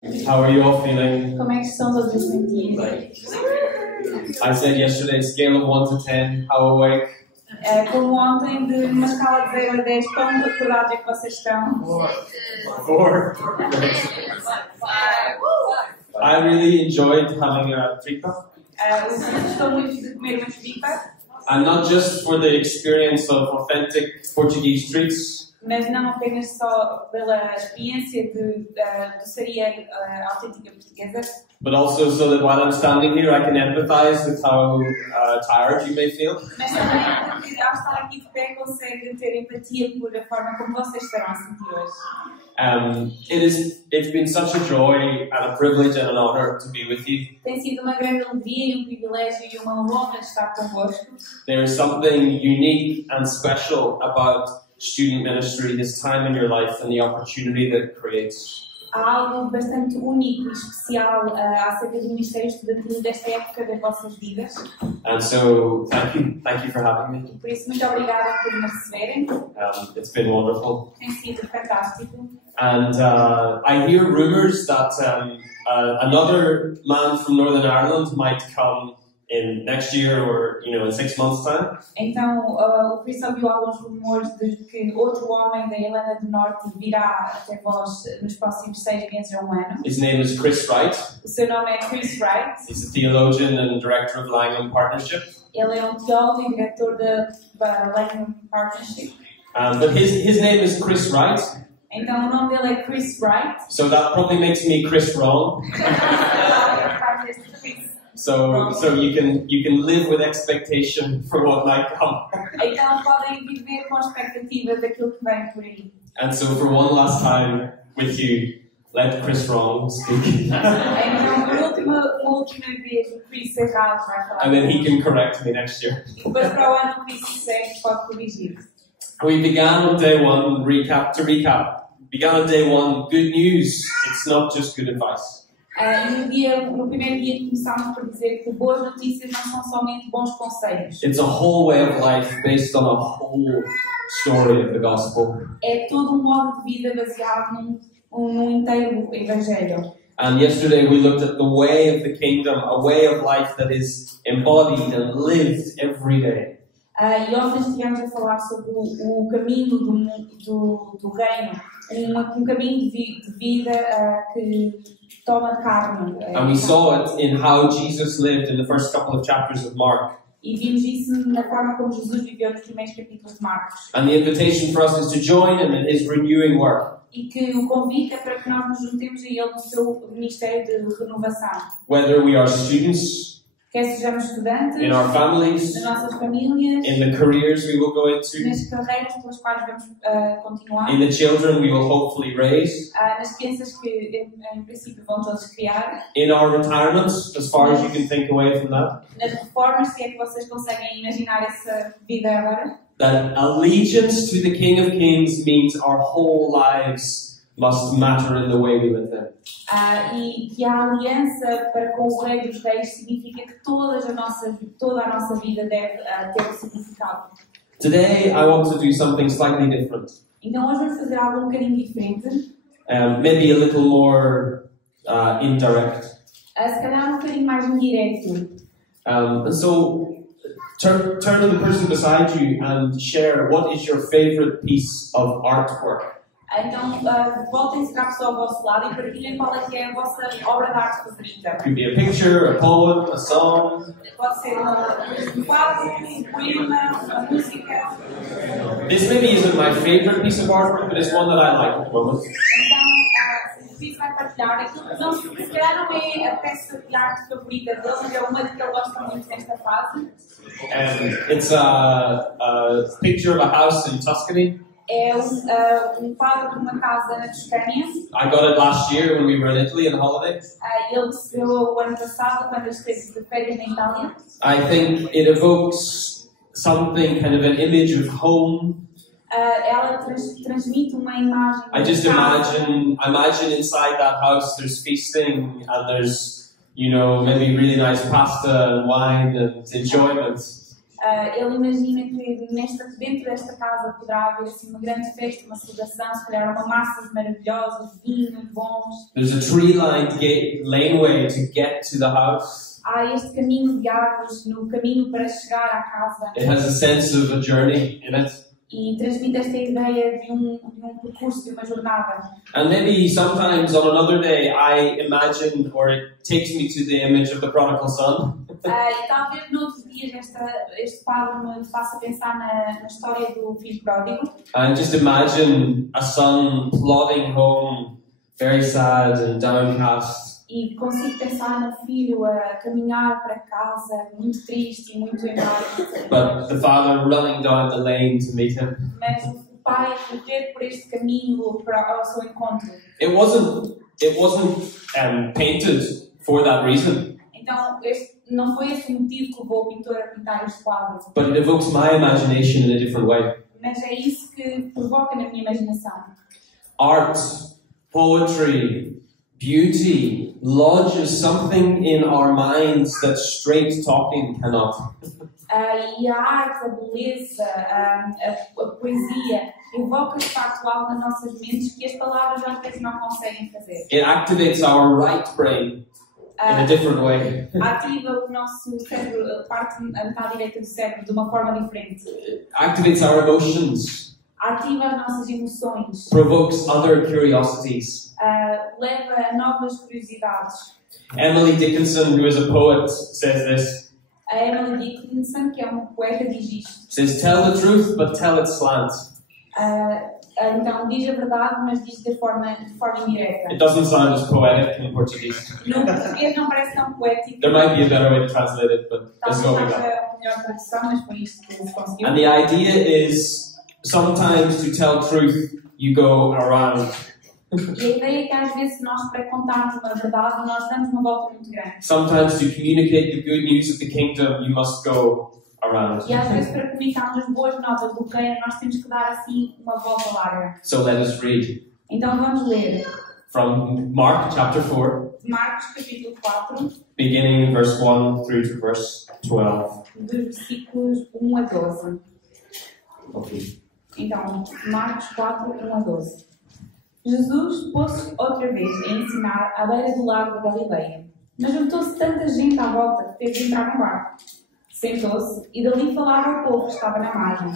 How are you all feeling? Como é que estão todos a sentir? I said yesterday, scale of 1 to 10, how awake? Como ontem, de uma escala de 0 a 10, quão acordados é que vocês estão? 4. I really enjoyed having a tripa. Estou muito de comer uma tripa, And not just for the experience of authentic Portuguese streets, mas não apenas só pela experiência de doçaria autêntica portuguesa, but also so that while I'm standing here, I can empathize with how tired you may feel. mas também porque ao estar aqui de pé consegue ter empatia por a forma como vocês estarão a sentir hoje. It's been such a joy and a privilege and an honor to be with you. Tem sido uma grande alegria e um privilégio e uma honra de estar convosco. There is something unique and special about student ministry this time in your life and the opportunity that it creates. Há algo bastante único e especial acerca do Ministério Estudantil desta época das vossas vidas. And so, thank you for having me. Por isso, muito obrigada por me receberem. It's been wonderful. Tem sido fantástico. And I hear rumours that another man from Northern Ireland might come in next year or in 6 months' time. Então, o Chris ouviu alguns rumores de que outro homem da Irlanda do Norte virá até vós nos próximos 6 meses a 1 ano. His name is Chris Wright. O seu nome é Chris Wright. He's a theologian and director of Langham Partnership. Ele é teólogo e diretor da Langham Partnership. But his name is Chris Wright. Então, o nome dele é Chris Wright. So that probably makes me Chris wrong. So you can live with expectation for what might come. Então podem viver com a expectativa daquilo que vem por aí. And so for one last time with you, let Chris wrong speak. Então por uma última vez o Chris errado vai falar. And then he can correct me next year. E depois para o ano o Chris segue pode corrigir. We began on day one, recap. Began on day one, good news. It's not just good advice. No primeiro dia começámos por dizer que boas notícias não são somente bons conselhos. It's a whole way of life based on a whole story of the gospel. É todo modo de vida baseado num inteiro evangelho. And yesterday we looked at the way of the kingdom, a way of life that is embodied and lived every day. E ontem estivemos a falar sobre o caminho do reino, um caminho de vida que toma carne. And we saw it in how Jesus lived in the first couple of chapters of Mark. E vimos isso na forma como Jesus viveu nos primeiros capítulos de Marcos. And the invitation for us is to join him in his renewing work. E que o convite é para que nós nos juntemos a ele no seu ministério de renovação. Whether we are students, quer sejamos estudantes, in our families, nas nossas famílias, in the careers we will go into, nas carreiras pelas quais vamos continuar, in the children we will hopefully raise, nas crianças que em princípio vão todos criar, in our retirements, as far as you can think away from that, nas reformas, se é que vocês conseguem imaginar essa vida agora. That allegiance to the King of Kings means our whole lives must matter in the way we live them. E que a aliança para com o Rei dos Reis significa que toda a nossa vida deve ter um significado. Today I want to do something slightly different. Então hoje vamos fazer algo bocadinho diferente. Maybe a little more indirect. Se calhar bocadinho mais indireto. And so turn to the person beside you and share what is your favorite piece of artwork. Então, voltem-se para a pessoa ao vosso lado e partilhem qual é que é a vossa obra de arte favorita. It could be a picture, a poem, a song. Pode ser um quadro, um poema, uma música. This maybe isn't my favorite piece of artwork, but it's one that I like at the moment. Então, o Luís vai partilhar aquilo que não, se calhar não é a peça de arte favorita dele, mas é uma que ele gosta muito nesta fase. It's a picture of a house in Tuscany. É quadro de uma casa na Toscânia. I got it last year when we were in Italy on holiday. Ele recebeu o ano passado quando esteve de férias na Itália. I think it evokes something, kind of an image of home. Ela transmite uma imagem. I just imagine inside that house there's feasting and there's, maybe really nice pasta and wine and enjoyment. Ele imagina que dentro desta casa poderá haver assim, uma grande festa, uma celebração, se calhar uma massas maravilhosas, vinho, bons. There's a tree-lined laneway to get to the house. Há este caminho de árvores no caminho para chegar à casa. It has a sense of a journey in it. E transmite esta ideia de um percurso, de uma jornada. And maybe sometimes on another day I imagine, or it takes me to the image of the prodigal son. E talvez noutros dias este quadro me faça pensar na história do filho pródigo. And just imagine a son plodding home, very sad and downcast. E consigo pensar no filho a caminhar para casa, muito triste e muito embaixo. But the father running down the lane to meet him. Mas o pai correr por este caminho ao seu encontro. It wasn't painted for that reason. Então, não foi esse o motivo que levou o pintor a pintar este quadro. But it evokes my imagination in a different way. Mas é isso que provoca na minha imaginação. Art, poetry, beauty lodges something in our minds that straight talking cannot. E a arte, a beleza, a poesia evoca de facto algo nas nossas mentes que as palavras às vezes não conseguem fazer. It activates our right brain in a different way. Ativa o nosso cérebro, a metade direita do cérebro de uma forma diferente. Activates our emotions. Ativa as nossas emoções. Provokes other curiosities. Leva a novas curiosidades. Emily Dickinson, who is a poet, says this. A Emily Dickinson, que é uma poeta, diz isto. Says, tell the truth, but tell it slant. Então diz a verdade, mas diz de forma indireta. It doesn't sound as poetic in Portuguese. No português não parece tão poético. There might be a better way to translate it, but let's go with that. Talvez haja melhor tradução, mas foi isto que se conseguiu. And the idea is, sometimes to tell truth, you go around. E a ideia é que às vezes nós, para contarmos uma verdade, nós damos uma volta muito grande. Sometimes to communicate the good news of the kingdom, you must go around. E às vezes, para comunicarmos as boas novas do reino, nós temos que dar assim uma volta larga. So let us read Então vamos ler from Mark chapter 4, Marcos capítulo 4, beginning in verse 1 through to verse 12. dos versículos 1 a 12. Okay. Então, Marcos 4, 1 a 12. Jesus pôs-se outra vez a ensinar à beira do lago da Galileia. Mas juntou-se tanta gente à volta que teve de entrar no barco. Sentou-se e dali falava ao povo que estava na margem.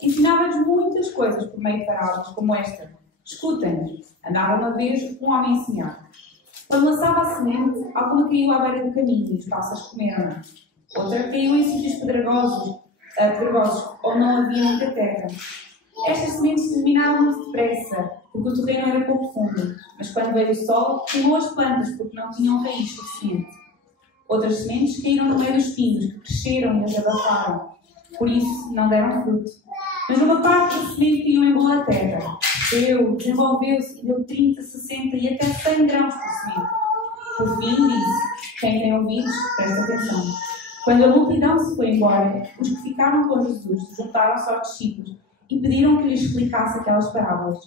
Ensinava-lhes muitas coisas por meio de parábolas como esta. Escutem-nos. Andava uma vez um homem a semear. Quando lançava a semente, alguma caiu à beira do caminho e os pássaros comeram-na. Outra caiu em sítios pedregosos, onde não havia muita terra. Estas sementes germinaram depressa, porque o terreno era pouco fundo, mas quando veio o sol, queimou as plantas porque não tinham raiz suficiente. Outras sementes caíram no meio dos espinhos, que cresceram e as abafaram. Por isso, não deram fruto. Mas uma parte da semente caiu em boa terra. Cresceu, desenvolveu-se e deu 30, 60 e até 100 grãos por semente. Por fim, disse: quem tem ouvidos, presta atenção. Quando a multidão se foi embora, os que ficaram com Jesus juntaram-se aos discípulos e pediram que lhes explicasse aquelas parábolas.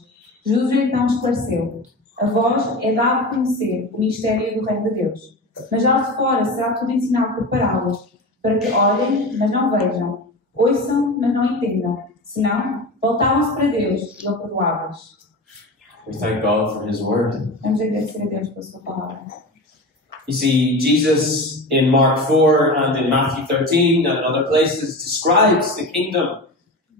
Jesus então esclareceu: a vós é dado conhecer o mistério do reino de Deus. Mas lá de fora será tudo ensinado por parábolas, para que olhem, mas não vejam, ouçam, mas não entendam. Senão, voltavam-se para Deus e o perdoavam-lhes. We thank God for His word. Vamos agradecer a Deus pela sua palavra. You see, Jesus in Mark 4 and in Matthew 13 and other places describes the kingdom,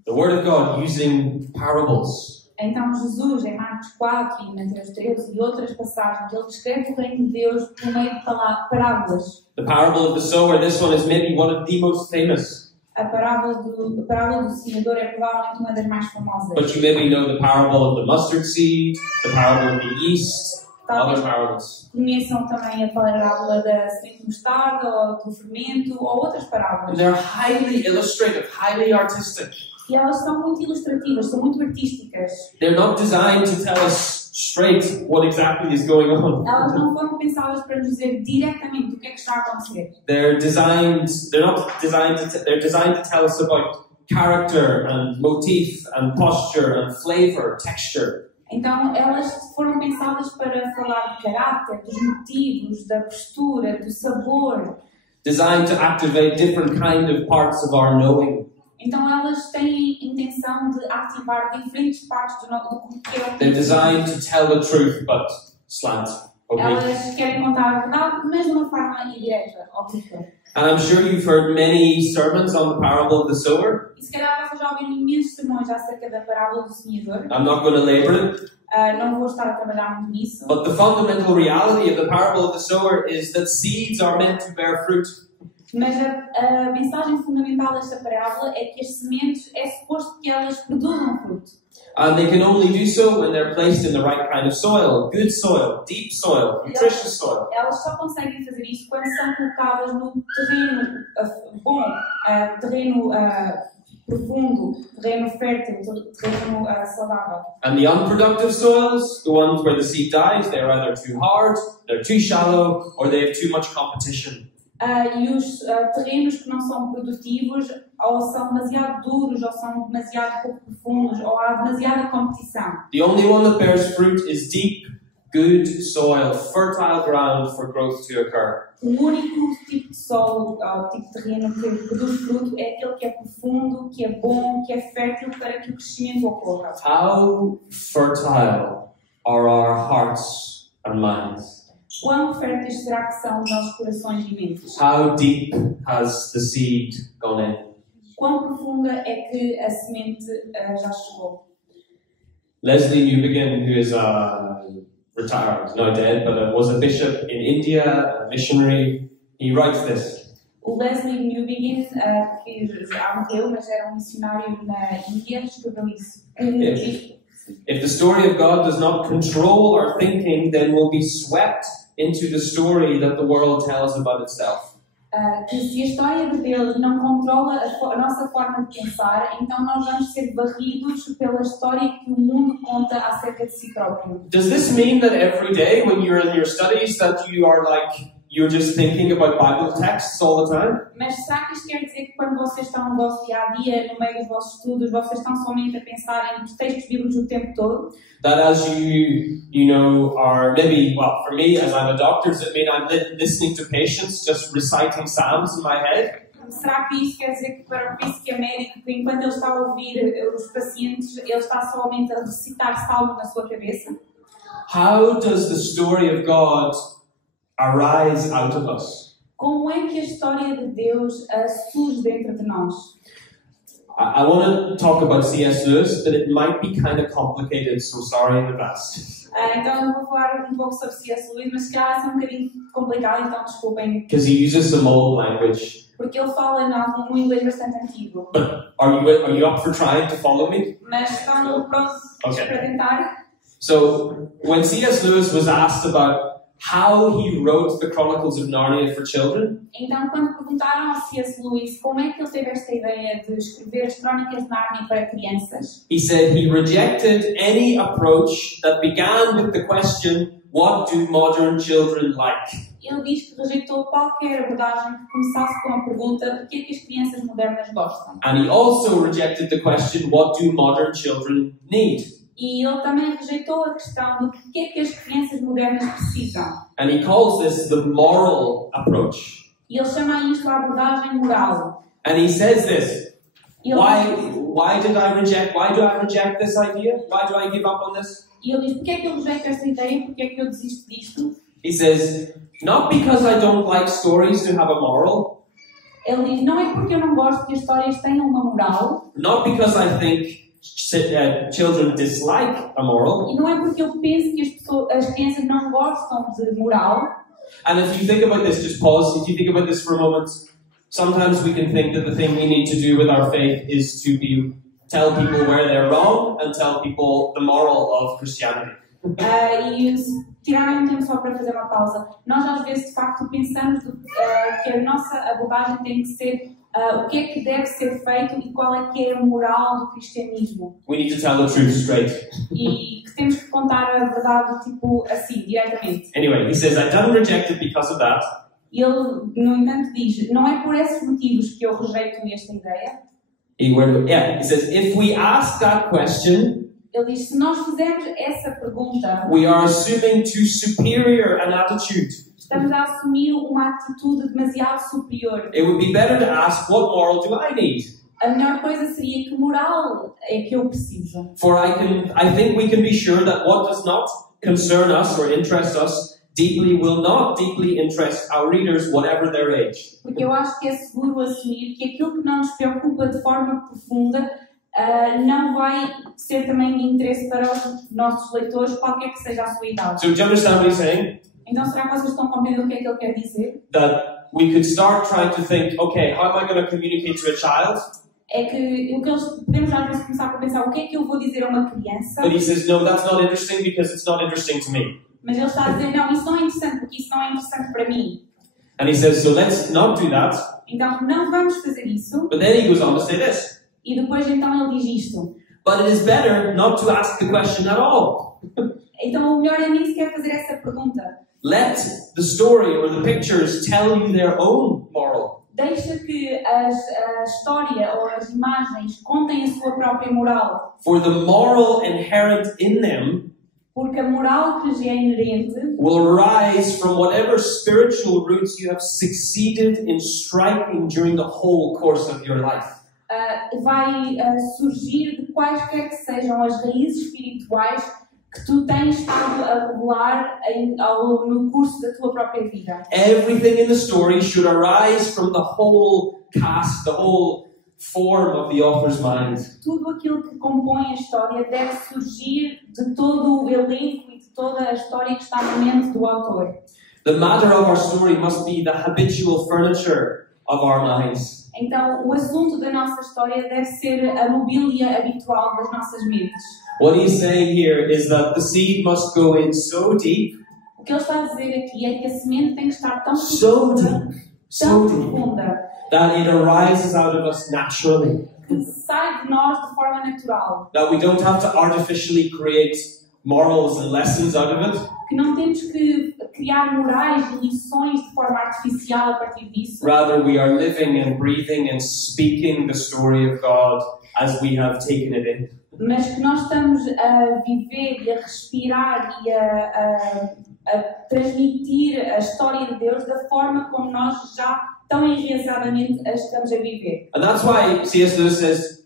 the Word of God, using parables. Então Jesus, em Marcos 4 e Mateus 13 e outras passagens, ele descreve o reino de Deus por meio de parábolas. The parable of the sower, this one is maybe one of the most famous. A parábola do semeador é provavelmente uma das mais famosas. But you maybe know the parable of the mustard seed, the parable of the yeast, other parables. Conheçam também a parábola da semente de mostarda, ou do fermento, ou outras parábolas. They're highly illustrative, highly artistic. E elas são muito ilustrativas, são muito artísticas. They're not designed to tell us straight what exactly is going on. Elas não foram pensadas para nos dizer diretamente o que é que está a acontecer. They're designed to tell us about character and motif and posture and flavor, texture. Então, elas foram pensadas para falar do caráter, dos motivos, da postura, do sabor. designed to activate different kind of parts of our knowing. Então elas têm a intenção de ativar diferentes partes do que é o They're designed to tell the truth, but slant, oblique. Elas querem contar a verdade, mas de uma forma indireta, oblíqua. And I'm sure you've heard many sermons on the parable of the sower. E se calhar vocês já ouviram imensos sermões acerca da parábola do semeador. I'm not going to labor it. Não vou estar a trabalhar muito nisso. But the fundamental reality of the parable of the sower is that seeds are meant to bear fruit. Mas a mensagem fundamental desta parábola é que as sementes é suposto que elas produzam fruto. And they can only do so when they're placed in the right kind of soil, good soil, deep soil, nutritious soil. Elas só conseguem fazer isso quando são colocadas no terreno bom, terreno profundo, terreno fértil, terreno saudável. And the unproductive soils, the ones where the seed dies, they're either too hard, they're too shallow, or they have too much competition. E os terrenos que não são produtivos ou são demasiado duros ou são demasiado pouco profundos ou há demasiada competição. The only one that bears fruit is deep, good soil, fertile ground for growth to occur. O único tipo de solo, tipo de terreno que produz fruto é aquele que é profundo, que é bom, que é fértil para que o crescimento ocorra. How fertile are our hearts and minds? Quão férteis será que são os nossos corações e mentes? How deep has the seed gone in? Quão profunda é que a semente já chegou? Leslie Newbegin, who is retired, now dead, but was a bishop in India, a missionary, he writes this. O Leslie Newbegin, que já morreu, mas era missionário na Índia, escreveu isso. If the story of God does not control our thinking, then we'll be swept into the story that the world tells about itself. Que se a história de Deus não controla a nossa forma de pensar, então nós vamos ser varridos pela história que o mundo conta acerca de si próprio. Does this mean that every day when you're in your studies that you are you're just thinking about Bible texts all the time? Mas será que isto quer dizer que quando vocês estão no vosso dia-a-dia, no meio dos vossos estudos, vocês estão somente a pensar em textos bíblicos o tempo todo? That as you know, are maybe, well, for me, as I'm a doctor, does it mean I'm listening to patients just reciting psalms in my head? Será que isso quer dizer que para o que é médico, que enquanto ele está a ouvir os pacientes, ele está somente a recitar salmos na sua cabeça? How does the story of God arise out of us? Como é que a história de Deus surge dentro de nós? I want to talk about C.S. Lewis, but it might be kind of complicated, so sorry in advance. Então eu vou falar pouco sobre C.S. Lewis, mas se calhar é bocadinho complicado, então desculpem. Because he uses some old language. Porque ele fala num inglês bastante antigo. But are you up for trying to follow me? Mas estão prontos para tentar? So, when C.S. Lewis was asked about how he wrote the Chronicles of Narnia for children, então, quando perguntaram a C.S. Lewis como é que ele teve esta ideia de escrever as Crónicas de Nárnia para crianças, he said he rejected any approach that began with the question, what do modern children like? Ele diz que rejeitou qualquer abordagem que começasse com a pergunta o que é que as crianças modernas gostam. And he also rejected the question, what do modern children need? E ele também rejeitou a questão do que é que as crianças modernas precisam. And he calls this the moral approach. E ele chama isto a abordagem moral. And he says this, E why do I reject this idea? Why do I give up on this? ele diz, porque é que eu rejeito esta ideia? Porque é que eu desisto disto? He says, not because I don't like stories to have a moral. Ele diz, não é porque eu não gosto que as histórias tenham uma moral. Not because I think children dislike a moral. E não é porque eu penso que as crianças não gostam de moral. And if you think about this, just pause. If you think about this for a moment, sometimes we can think that the thing we need to do with our faith is to tell people where they're wrong and tell people the moral of Christianity. E se tirarem um tempo só para fazer uma pausa, nós às vezes de facto pensamos que a nossa abordagem tem que ser o que é que deve ser feito e qual é que é a moral do cristianismo. We need to tell the truth straight. E que temos que contar a verdade tipo assim, diretamente. Anyway, he says, I don't reject it because of that. E ele, no entanto, diz, não é por esses motivos que eu rejeito esta ideia. He says, if we ask that question, ele diz, se nós fizermos essa pergunta, we are assuming too superior an attitude estamos a assumir uma atitude demasiado superior. It would be better to ask, what moral do I need? A melhor coisa seria que moral é que eu preciso. For I think we can be sure that what does not concern us or interest us deeply will not deeply interest our readers, whatever their age. Porque eu acho que é seguro assumir que aquilo que não nos preocupa de forma profunda não vai ser também de interesse para os nossos leitores, qualquer que seja a sua idade. So do you understand what he's saying? Então, será que vocês estão a compreender o que é que ele quer dizer? That we could start trying to think, okay, how am I going to communicate to a child? É que o que eles podemos às vezes começar a pensar, o que é que eu vou dizer a uma criança? But he says, no, that's not interesting because it's not interesting to me. Mas ele está a dizer, não, isso não é interessante porque isso não é interessante para mim. And he says, so let's not do that. Então, não vamos fazer isso. But then he goes on to say this. E depois, então, ele diz isto. But it is better not to ask the question at all. Então, o melhor é nem sequer fazer essa pergunta. Let the story or the pictures tell you their own moral. Deixa que a história ou as imagens contem a sua própria moral. For the moral inherent in them Porque a moral que lhes é inerente will arise from whatever spiritual roots you have succeeded in striking during the whole course of your life. vai surgir de quaisquer que sejam as raízes espirituais que tu tens estado a revelar no curso da tua própria vida. Everything in the story should arise from the whole cast, the whole form of the author's mind. Tudo aquilo que compõe a história deve surgir de todo o elenco e de toda a história que está na mente do autor. The matter of our story must be the habitual furniture of our minds. Então, o assunto da nossa história deve ser a mobília habitual das nossas mentes. What he's saying here is that the seed must go in so deep, O que ele está a dizer aqui é que a semente tem que estar tão so profunda, deep, tão so deep, profunda, that it arises out of us naturally. que sai de nós de forma natural. That we don't have to artificially create morals and lessons out of it. Que não temos que criar morais e lições de forma artificial a partir disso. Rather, we are living and breathing and speaking the story of God as we have taken it in. Mas que nós estamos a viver e a respirar e a transmitir a história de Deus da forma como nós já tão enraizadamente a estamos a viver. And that's why C.S. Lewis says,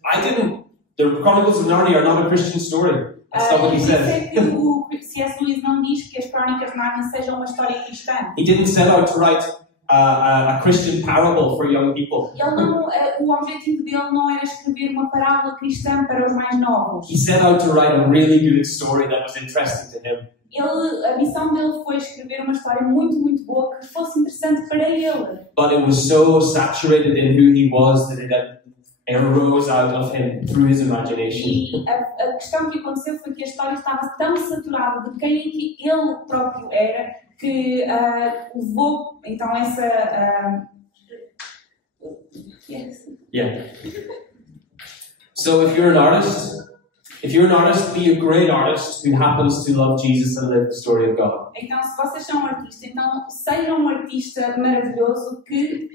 the Chronicles of Narnia are not a Christian story. That's not what he Isso é says. que o C.S. Lewis não diz que as Crónicas de Nárnia sejam uma história cristã. He didn't set out to write a Christian parable for young people. Ele não, o objetivo dele não era escrever uma parábola cristã para os mais novos. He set out to write a really good story that was interesting to him. A missão dele foi escrever uma história muito, muito boa que fosse interessante para ele. But it was so saturated in who he was that it arose out of him through his imagination. E a questão que aconteceu foi que a história estava tão saturada de quem é que ele próprio era que levou então essa. Yeah. So if you're an artist, be a great artist who happens to love Jesus and live the story of God. Então, se vocês são um artista, então sejam um artista maravilhoso que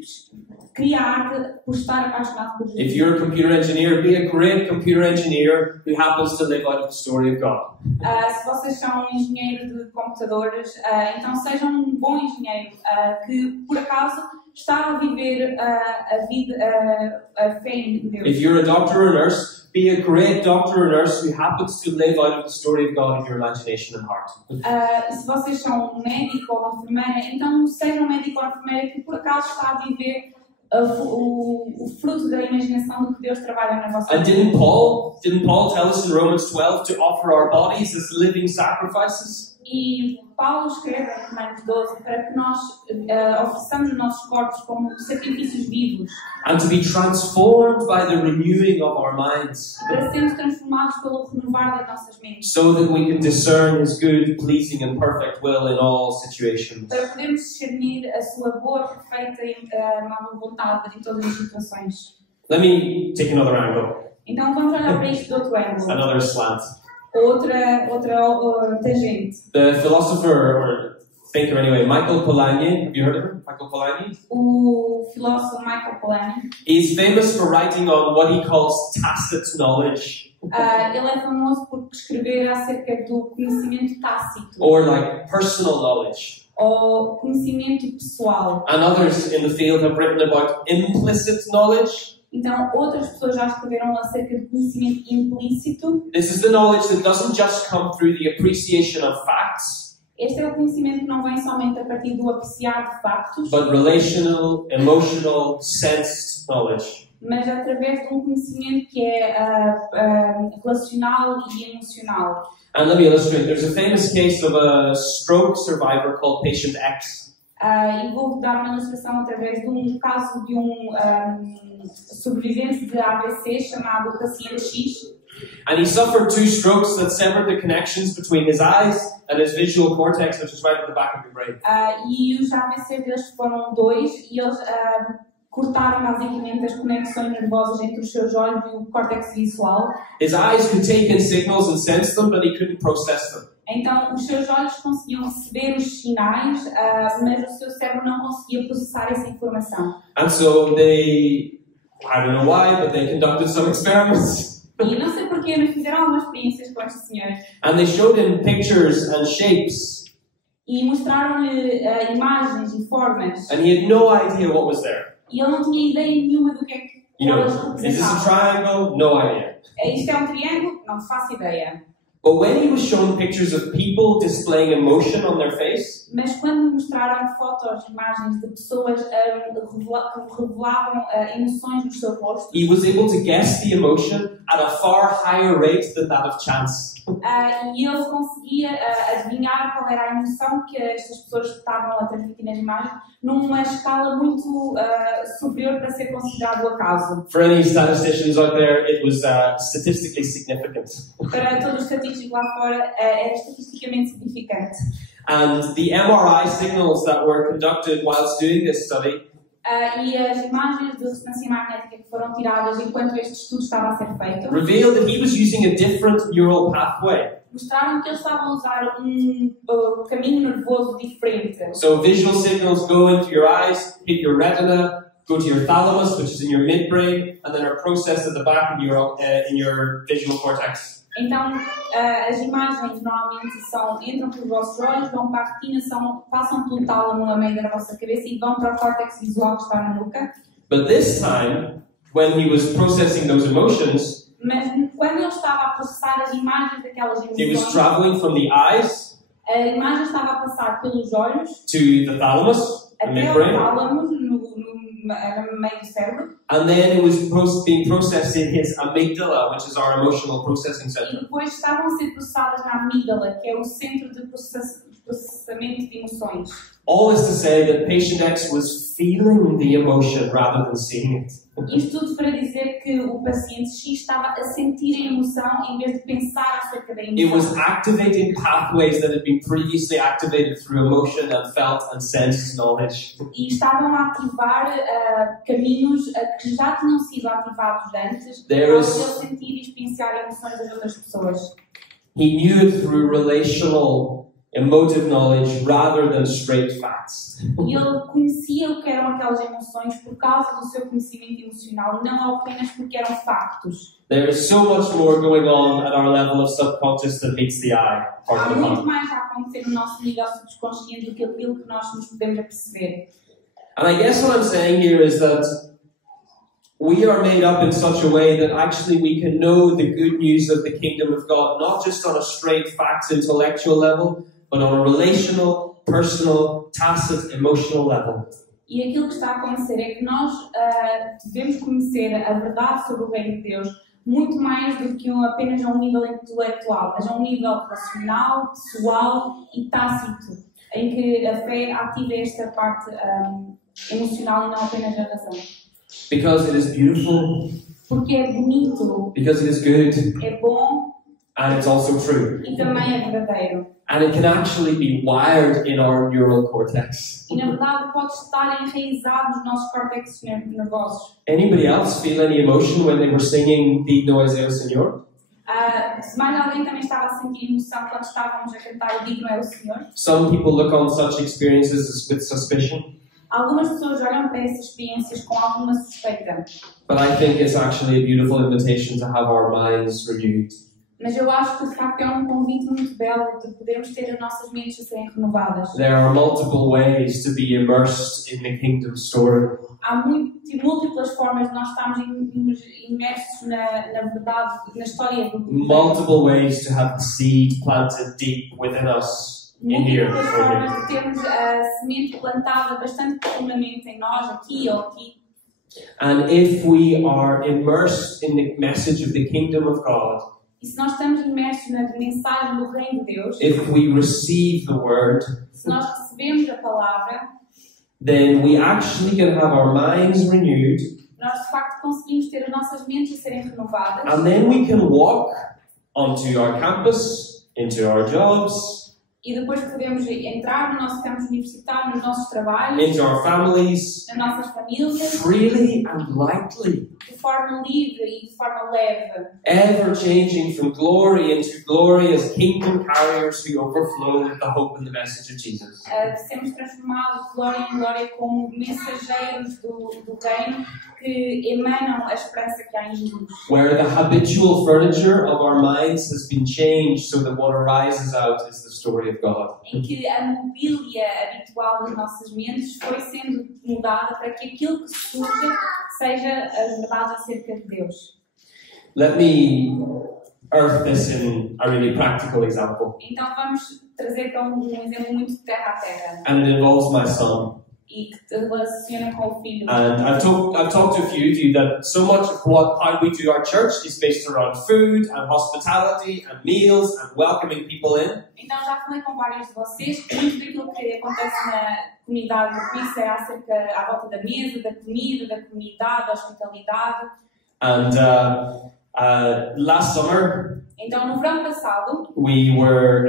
cria arte por estar apaixonado por Jesus. If you're a computer engineer, be a great computer engineer who happens to live out of the story of God. Se vocês são um engenheiro de computadores, então sejam um bom engenheiro que, por acaso, está a viver a fé em Deus. If you're a doctor or nurse, be a great doctor or nurse who happens to live out of the story of God in your imagination and heart. Se vocês são um médico ou uma enfermeira, então sejam um médico ou enfermeira que, por acaso, está a viver o fruto da imaginação do que Deus trabalha na vossa And vida. didn't Paul tell us in Romans 12 to offer our bodies as living sacrifices? E Paulo escreve em Romanos 12 para que nós ofereçamos os nossos corpos como sacrifícios vivos, And to be transformed by the renewing of our minds, para sermos transformados pelo renovar das nossas mentes, so that we can discern His good, pleasing, and perfect will in all situations. para podermos discernir a sua boa, perfeita e amável vontade em todas as situações. Let me take another angle, Então vamos olhar para isto de outro ângulo, another slant. outra tangente. The philosopher, or thinker anyway, Michael Polanyi, have you heard of him? Michael Polanyi? O filósofo Michael Polanyi, He's famous for writing on what he calls tacit knowledge, ele é famoso por escrever acerca do conhecimento tácito, or like personal knowledge. ou conhecimento pessoal. And others in the field have written about implicit knowledge. Então, outras pessoas já escreveram acerca de conhecimento implícito. This is the knowledge that doesn't just come through the appreciation of facts, Este é o conhecimento que não vem somente a partir do apreciar de factos, but relational, emotional, sensed knowledge. mas através de um conhecimento que é relacional e emocional. And let me illustrate. There's a famous case of a stroke survivor called Patient X. E vou dar uma ilustração através de um caso de sobrevivente de AVC chamado paciente X. And he suffered 2 strokes that severed the connections between his eyes and his visual cortex, which is right at the back of your brain. E os AVC deles foram 2 e eles cortaram basicamente as conexões nervosas entre os seus olhos e o córtex visual. His eyes could take in signals and sense them, but he couldn't process them. Então, os seus olhos conseguiam receber os sinais, mas o seu cérebro não conseguia processar essa informação. And so I don't know why, but they conducted some experiments. E não sei porquê, mas fizeram algumas experiências com este senhor. And they showed him pictures and shapes, E mostraram-lhe imagens e formas. and he had no idea what was there. E ele não tinha ideia nenhuma do que é que elas Is this a representavam. triangle? No idea. Isto é um triângulo? Não faço ideia. But when he was shown pictures of people displaying emotion on their face, Mas quando mostraram fotos, imagens de pessoas que revelavam emoções no seu rosto, he was able to guess the emotion at a far higher rate than that of chance. e ele conseguia adivinhar qual era a emoção que estas pessoas estavam a transmitir nas imagens numa escala muito superior para ser considerado o acaso. For any statisticians out there, it was statistically significant. Para todos os estatísticos lá fora, é estatisticamente significante. And the MRI signals that were conducted whilst doing this study E as imagens de ressonância magnética que foram tiradas enquanto este estudo estava a ser feito revealed that he was using a different neural pathway. mostraram que ele estava a usar caminho nervoso diferente. So visual signals go into your eyes, hit your retina, go to your thalamus, which is in your midbrain, and then are processed at the back of in your visual cortex. Então, as imagens normalmente entram pelos vossos olhos, vão para a retina, passam pelo tálamo a meio da vossa cabeça e vão para o córtex visual que está na nuca. But this time, when he was processing those emotions, Mas quando ele estava a processar as imagens daquelas it was emoções, traveling from the eyes a imagem estava a passar pelos olhos to the thalamus, the até ao midbrain, tálamo, no meio do cérebro, and then it was being processed in his amygdala, which is our emotional processing e center. depois estavam a ser processadas na amígdala, que é o centro de processamento de emoções. All is to say that patient X was feeling the emotion rather than seeing it. Isto tudo para dizer que o paciente X estava a sentir a emoção em vez de pensar acerca da It was emoção. activating pathways that had been previously activated through emotion and felt and sensed knowledge. E estavam a ativar caminhos que já tinham sido ativados antes para There ele is- sentir e experienciar emoções das outras pessoas. He knew it through relational, emotive knowledge rather than straight facts. E ele conhecia o que eram aquelas emoções por causa do seu conhecimento emocional, não apenas porque eram factos. There is so much more going on at our level of subconscious than meets the eye. Há Pardon the muito pun. mais a acontecer no nosso nível subconsciente do que aquilo que nós nos podemos aperceber. And I guess what I'm saying here is that we are made up in such a way that actually we can know the good news of the kingdom of God, not just on a straight facts intellectual level, but on a relational, personal, tacit, emotional level. E aquilo que está a acontecer é que nós devemos conhecer a verdade sobre o reino de Deus muito mais do que apenas a um nível intelectual, mas a um nível relacional, pessoal e tácito, em que a fé ativa esta parte emocional e não apenas a razão. Because it is beautiful, Porque é bonito, because it is good, é bom and it's also true. e também é verdadeiro. And it can actually be wired in our neural cortex. E na verdade pode estar enraizado nos nossos córtex nervosos. Anybody else feel any emotion when they were singing Digno és o Senhor? Se mais alguém também estava a sentir emoção quando estávamos a cantar o Digno é o Senhor. Some people look on such experiences with suspicion, Algumas pessoas olham para essas experiências com alguma suspeita. but I think it's actually a beautiful invitation to have our minds renewed. Mas eu acho que de facto é um convite muito belo de podermos ter as nossas mentes a serem renovadas. There are multiple ways to be immersed in the kingdom story. Há múltiplas formas de nós estarmos imersos na verdade, na história do Multiple ways to have the seed planted deep within us in here. múltiplas formas de termos a semente plantada bastante profundamente em nós, aqui ou aqui. And if we are immersed in the message of the kingdom of God, E se nós estamos imersos na mensagem do Reino de Deus, if we receive the word, se nós recebemos a palavra, then we actually can have our minds renewed, nós de facto conseguimos ter as nossas mentes a serem renovadas. and then we can walk onto our campus, into our jobs, E depois podemos entrar no nosso campus universitário, nos nossos trabalhos, into our families, nas nossas famílias, freely and lightly, de forma livre e de forma leve, ever changing from glory into glory as kingdom carriers who overflow with the hope and the message of Jesus. de sermos transformados de glória em glória como mensageiros do reino que emanam a esperança que há em Jesus. Where the habitual furniture of our minds has been changed so that what arises out is the story of God. Em que a mobília habitual das nossas mentes foi sendo mudada para que aquilo que surja seja as verdades acerca de Deus. Let me earth this in a really practical example. Então vamos trazer para um exemplo muito terra a terra And it involves my son. e que te relaciona com o filho. And I've talked to a few of you that so much of how we do our church is based around food and hospitality and meals and welcoming people in. Então já falei com vários de vocês que muito daquilo que acontece na comunidade do Cristo é acerca à volta da mesa, da comida, da comunidade, da hospitalidade. And last summer Então no verão passado we were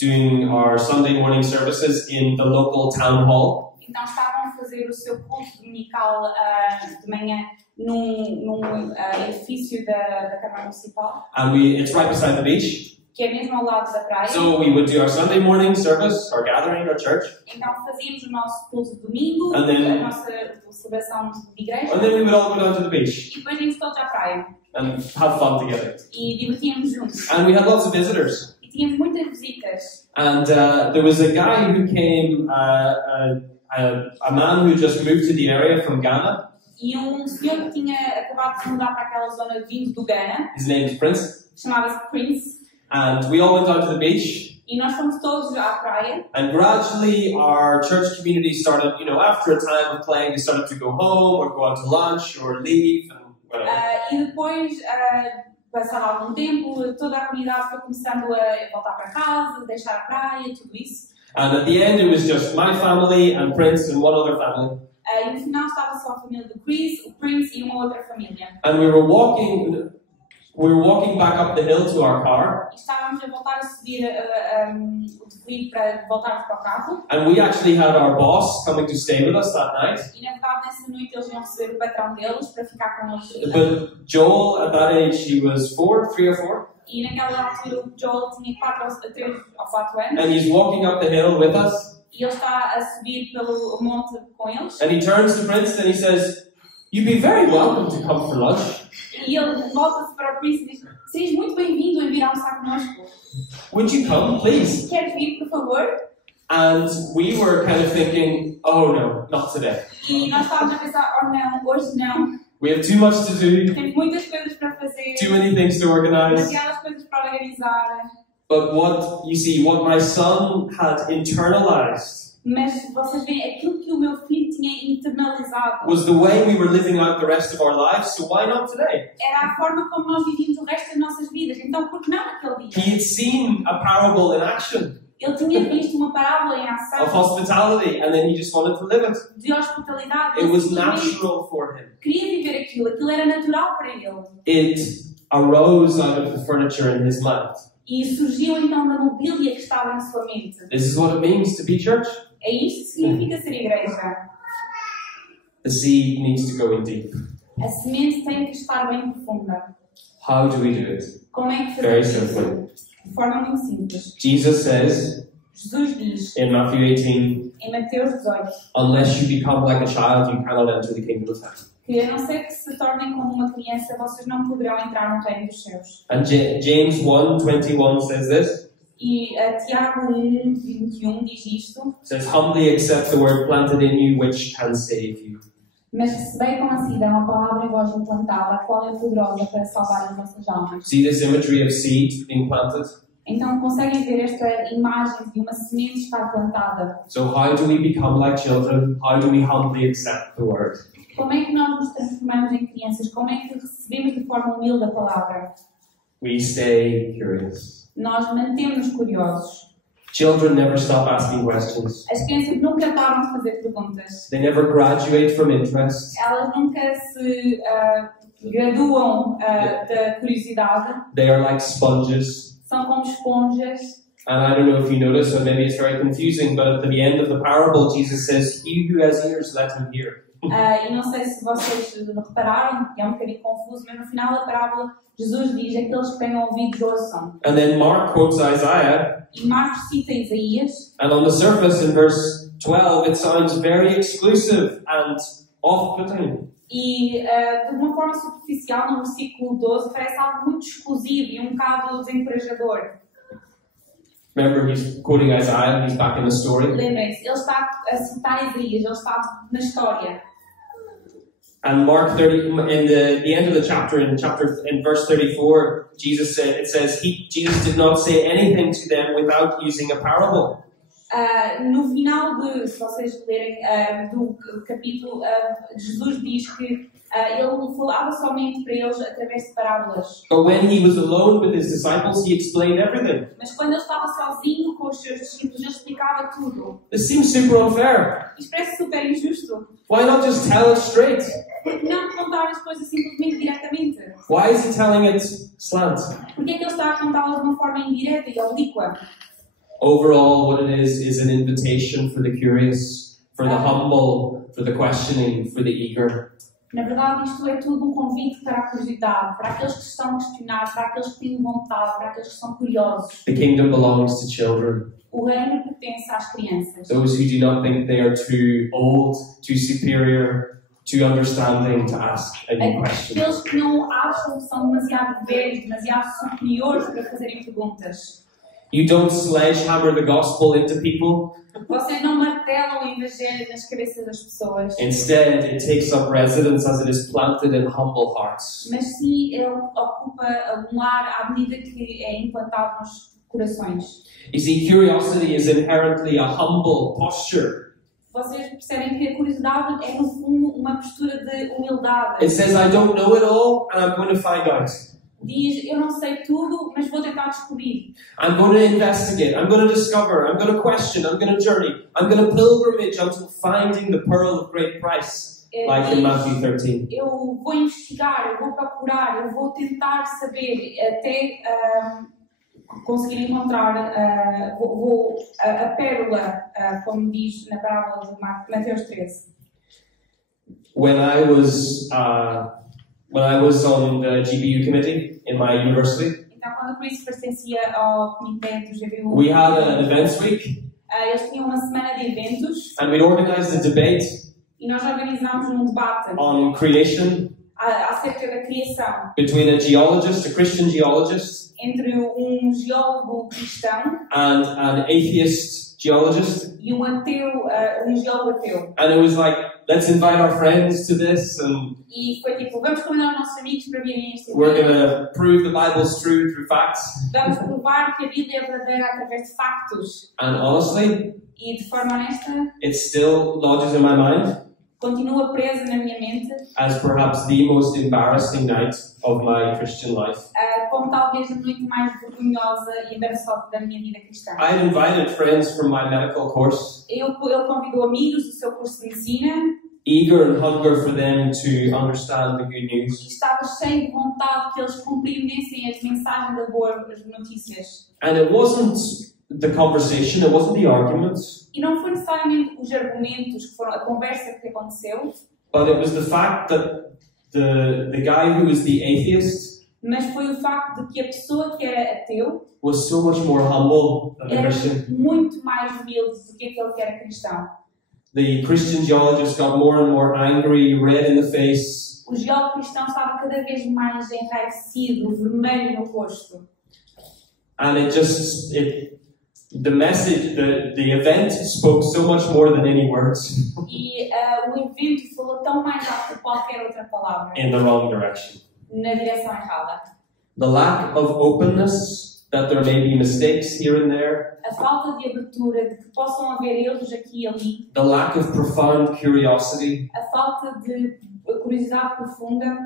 doing our Sunday morning services in the local town hall. então estavam a fazer o seu culto dominical de manhã num edifício da Câmara Municipal, And it's right beside the beach. que é mesmo ao lado da praia. So we would do our Sunday morning service, our gathering, our church. Então fazíamos o nosso culto de domingo, And then- a nossa celebração de igreja, And then we would all go down to the beach e depois íamos todos à praia and have fun together. e divertíamos juntos. And we had lots of visitors. E tínhamos muitas visitas. And there was a guy who came, a man who just moved to the area from Ghana. E senhor que tinha acabado de mudar para aquela zona vindo do Ghana, His name is Prince. chamava-se Prince, And we all went down to the beach. e nós fomos todos à praia. And gradually our church community started, after a time of playing, they started to go home or go out to lunch or leave and whatever. E depois, passado algum tempo, toda a comunidade foi começando a voltar para casa, deixar a praia, tudo isso. And at the end it was just my family and Prince and one other family. E no final estava só a família do Chris, o Prince e uma outra família. And we were walking back up the hill to our car. E estávamos a voltar a subir o declive para voltarmos para o carro. And we actually had our boss coming to stay with us that night. E na verdade, nessa noite eles iam receber o patrão deles para ficar com eles. But Joel, at that age, he was 3 or 4. E naquela altura o Joel tinha 3 ou 4 anos. And he's walking up the hill with us. E ele está a subir pelo monte com eles. And he turns to Prince and he says, "You'd be very welcome to come for lunch. E ele volta-se para o Prince e diz: "Sejas muito bem-vindo em vir almoçar connosco. Would you come, please?" Queres vir, por favor?" And we were kind of thinking, "Oh no, not today. E nós estávamos a pensar: "Oh não, hoje não. We have too much to do, Temos muitas coisas para fazer, too many things to organize." demasiadas coisas para organizar." But what my son had internalized Mas vocês veem, aquilo que o meu filho tinha internalizado was the way we were living out the rest of our lives, so why not today? era a forma como nós vivíamos o resto das nossas vidas. Então, por que não naquele dia? He had seen a parable in action Ele tinha visto uma parábola em ação of hospitality, and then he just wanted to live it. de hospitalidade. It Ele was simplesmente natural for him. queria viver aquilo era natural para ele. It arose out of the furniture in his mind. E surgiu então da mobília que estava na sua mente. This is what it means to be church. É isto que significa ser igreja. The seed needs to go in deep. A semente tem que estar bem profunda. How do we do it? Como é que Very fazemos isso? simply. De forma muito simples. Jesus says Jesus diz in Matthew 18, em Mateus 18 "Unless you become like a child, you cannot enter the kingdom of heaven." que a não ser que se tornem como uma criança, vocês não poderão entrar no reino dos céus. And James 1:21 says this. E Tiago 1:21 diz isto: It says, humbly accept the word planted in you, which can save you. mas recebei com mansidão a palavra em vós implantada, a qual é poderosa para salvar as vossas almas. See this imagery of seed being planted? Então conseguem ver esta imagem de uma semente estar plantada. So how do we become like children? How do we humbly accept the word? Como é que nós nos transformamos em crianças? Como é que recebemos de forma humilde a palavra? We stay curious. Nós mantemos-nos curiosos. Children never stop asking questions. As crianças nunca param de fazer perguntas. They never graduate from interest. Elas nunca se graduam da curiosidade. They are like sponges. São como esponjas. And I don't know if you notice, or maybe it's very confusing, but at the end of the parable, Jesus says, "He who has ears, let him hear." E não sei se vocês repararam, que é um bocadinho confuso, mas no final da parábola, Jesus diz: aqueles que têm ouvidos ouçam. And then Mark quotes Isaiah, E Marcos cita Isaías. and on the surface in verse 12, it sounds very exclusive and off-putting. E de uma forma superficial, no versículo 12, parece algo muito exclusivo e um bocado desencorajador. Remember, he's quoting Isaiah, he's back in the story. Lembrem-se, ele está a citar Isaías, ele está na história. And Mark 30, in the end of the chapter, in verse 34, Jesus says Jesus did not say anything to them without using a parable. No final se vocês lerem do capítulo, Jesus diz que ele falava somente para eles através de parábolas. But when he was alone with his disciples, he explained everything. Mas quando ele estava sozinho com os seus discípulos, ele explicava tudo. This seems super unfair. Isto parece super injusto. Why not just tell it straight? Porque não contar as coisas simplesmente diretamente? Why is he telling it slant? Porque é que ele está a contá-las de uma forma indireta e oblíqua? Overall, what it is an invitation for the curious, for the humble, for the questioning, for the eager. Na verdade, isto é tudo um convite para a curiosidade, para aqueles que estão a questionar, para aqueles que têm vontade, para aqueles que são curiosos. The kingdom belongs to children. O reino pertence às crianças. Those who do not think they are too old, too superior, too understanding to ask a new question. Aqueles que não acham que são demasiado velhos, demasiado superiores para fazerem perguntas. You don't sledgehammer the gospel into people. Vocês não martelam o evangelho nas cabeças das pessoas. Instead, it takes up residence as it is planted in humble hearts. Mas sim, ele ocupa um lar à medida que é implantado nos corações. You see, curiosity is inherently a humble posture. Vocês percebem que a curiosidade é, no fundo, uma postura de humildade. It says, I don't know it all, and I'm going to find out. Diz, eu não sei tudo, mas vou tentar descobrir. I'm going to investigate, I'm going to discover, I'm going to question, I'm going to journey, I'm going to pilgrimage until finding the pearl of great price, like in Matthew 13. Eu vou investigar, eu vou procurar, eu vou tentar saber até conseguir encontrar a pérola, como diz na parábola de Mateus 13. When I was on the GBU committee in my university, Então, quando o Chris pertencia ao comitê do GBU, we had an events week, eles tinham uma semana de eventos and we'd organized a debate e nós organizámos um debate on creation acerca da criação between a geologist, a Christian geologist, entre geólogo cristão and an atheist geologist. E geólogo ateu. And it was like, let's invite our friends to this, and E foi tipo, vamos convidar os nossos amigos para virem a este we're evento. going to prove the Bible's true through facts. Vamos provar que a Bíblia é verdadeira através de factos. And honestly, E de forma honesta, it still lodges in my mind continua presa na minha mente, as perhaps the most embarrassing night of my Christian life. como talvez a noite mais vergonhosa e embaraçosa da minha vida cristã. I had invited friends from my medical course, Ele convidou amigos do seu curso de medicina eager and hunger for them to understand the good e news. estava cheio de vontade que eles compreendessem as mensagens da boa, as notícias. And it wasn't the conversation, it wasn't the arguments, E não foi necessariamente os argumentos que foram a conversa que aconteceu, but it was the fact that the guy who was the atheist mas foi o facto de que a pessoa que era ateu was so much more humble than the era Christian. muito mais humilde do que aquele que era cristão. The Christian geologist got more and more angry, red in the face. O geólogo cristão estava cada vez mais enraivecido, vermelho no rosto. And the message, the event spoke so much more than any words E o evento falou tão mais alto que qualquer outra palavra, in the wrong direction. na direção errada. The lack of openness, that there may be mistakes here and there. A falta de abertura, de que possam haver erros aqui e ali. The lack of profound curiosity. A falta de curiosidade profunda.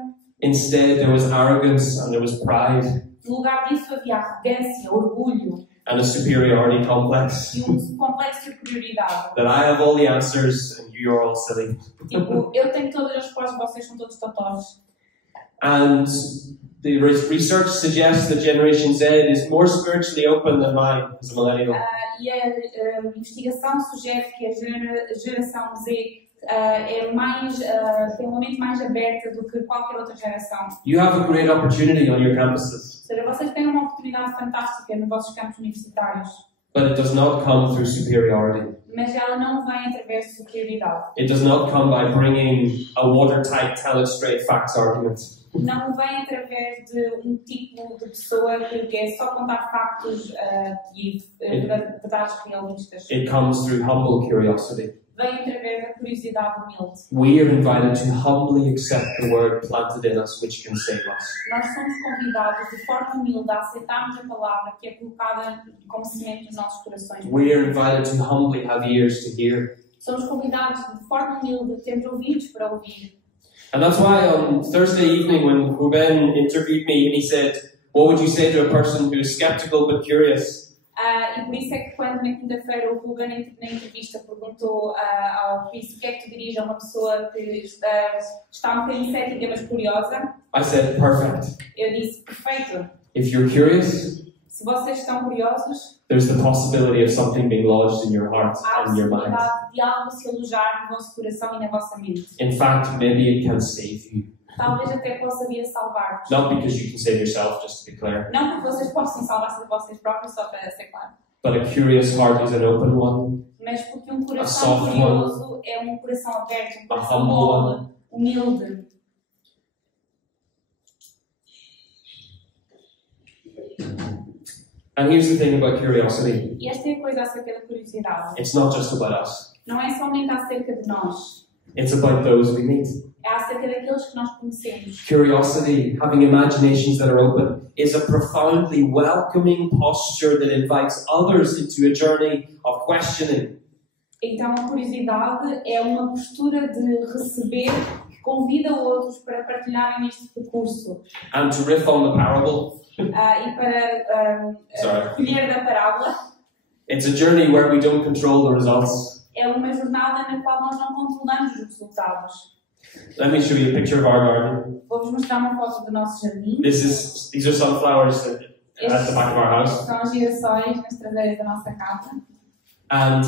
Instead, there was arrogance and there was pride. No lugar disso havia arrogância, orgulho And a superiority complex. e complexo de superioridade. That I have all the answers and you are all silly. Tipo, eu tenho todas as respostas, vocês são todos totós. And the research suggests that Generation Z is more spiritually open than mine as a millennial. E a investigação sugere que a geração Z é mais, tem uma mente mais aberta do que qualquer outra geração. You have a great opportunity on your campuses, Ou seja, vocês têm uma oportunidade fantástica nos vossos campos universitários, but it does not come through superiority. mas ela não vem através de superioridade. It does not come by bringing a watertight, tell it straight facts argument. Não vem através de um tipo de pessoa que é só contar factos e verdades realistas. It comes through humble curiosity. Vem através da curiosidade humilde. We are invited to humbly accept the word planted in us, which can save us. Nós somos convidados de forma humilde a aceitarmos a palavra que é colocada como semente nos nossos corações. We are invited to humbly have ears to hear. Somos convidados de forma humilde a termos ouvidos para ouvir. And that's why on Thursday evening when Ruben interviewed me and he said, what would you say to a person who is skeptical but curious? E por isso é que quando na quinta-feira o Ruben na entrevista perguntou ao Chris o que é que tu dirias a uma pessoa que está um bocadinho cética mas curiosa, I said, perfect. eu disse, perfeito. If you're curious, Se vocês estão curiosos, there's the possibility of something being lodged in your heart há a and your mind. possibilidade de algo se alojar no vosso coração e na vossa mente. In fact, maybe it can save you. Talvez até possa vir a salvar-vos. Not because you can save yourself, just to be clear, Não porque vocês possam salvar-se de vocês próprios, só para ser claro. but a curious heart is an open one, Mas porque um coração soft curioso é um coração aberto, um coração humble mole, humilde. And here's the thing about curiosity. E esta é a coisa acerca da curiosidade. It's not just about us. Não é somente acerca de nós. It's about those we meet. É acerca daqueles que nós conhecemos. Curiosity, having imaginations that are open, is a profoundly welcoming posture that invites others into a journey of questioning. Então a curiosidade é uma postura de receber que convida outros para partilharem neste percurso. And to riff on the parable, E para recolher da parábola, it's a journey where we don't control the results. é uma jornada na qual nós não controlamos os resultados. Let me show you a picture of our garden. Vou-vos mostrar uma foto do nosso jardim. These are sunflowers at the back of our house. São as girassóis nas traseiras da nossa casa. And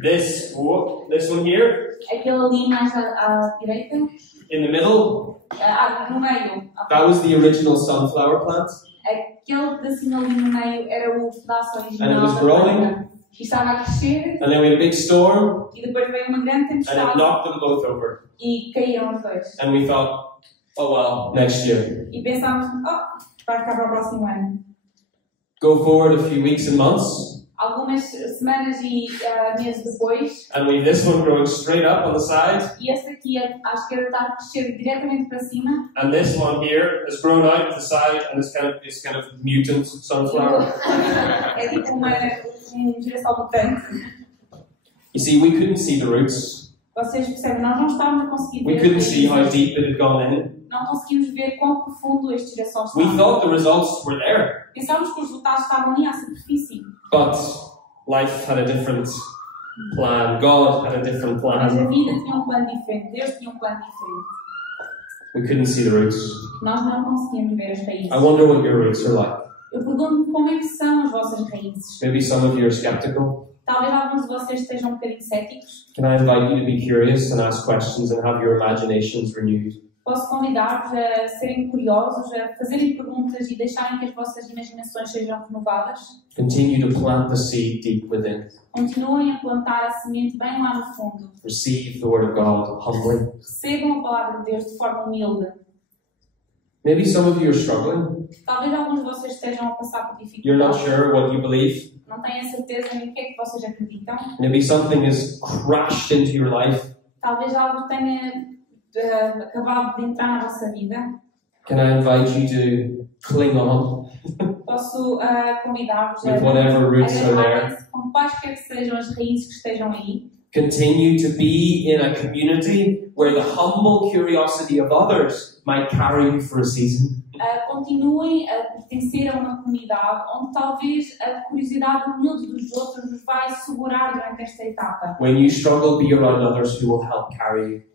this one here, Aquele ali mais à direita, in the middle, no meio. that was the original sunflower plant. Aquele pedacinho ali no meio era o pedaço And it original was da growing. planta. E estava a crescer And then we had a big storm, e depois veio uma grande and it tempestade knocked them both over. e caíram os dois. And we thought, oh well, next year. E pensámos, vai ficar para o próximo ano. Go forward a few weeks and months, Algumas semanas e meses depois, and we have this one growing straight up on the side, e este aqui à esquerda está a crescer diretamente para cima. and this one here has grown out to the side, and it's kind of mutant sunflower. É tipo girassol mutante. You see, we couldn't see the roots. Vocês percebem, nós não estávamos a conseguir We ver. couldn't see how deep it had gone in. Não conseguimos ver quão profundo este girassol We estava. thought the results were there, Pensávamos que os resultados estavam ali à superfície. but life had a different plan. God had a different Mas a plan. vida tinha um plano diferente. Deus tinha um plano diferente. We couldn't see the roots. Nós não conseguimos ver as raízes. I wonder what your roots are like. Eu pergunto-me como é que são as vossas raízes. Maybe some of you are skeptical. Talvez alguns de vocês estejam um bocadinho céticos. Can I invite you to be curious and ask questions and have your imaginations renewed? Posso convidar-vos a serem curiosos, a fazerem perguntas e deixarem que as vossas imaginações sejam renovadas. Continue to plant the seed deep within. Continuem a plantar a semente bem lá no fundo. Receive the word of God humbly. Recebam a palavra de Deus de forma humilde. Maybe some of you are struggling. Talvez alguns de vocês estejam a passar por You're not dificuldades. sure what you believe. Não têm a certeza em que é que vocês acreditam. Maybe something has crashed into your life. Talvez algo tenha acabado de entrar na vossa vida. Can I invite you to cling on Posso convidar-vos a with whatever roots are there? agarrarem-se com quaisquer que sejam as raízes que estejam aí. Continue to be in a community where the humble curiosity of others might carry you for a season. Continuem a pertencer a uma comunidade onde talvez a curiosidade humilde dos outros nos vai segurar durante esta etapa. When you struggle, be around others who will help carry you.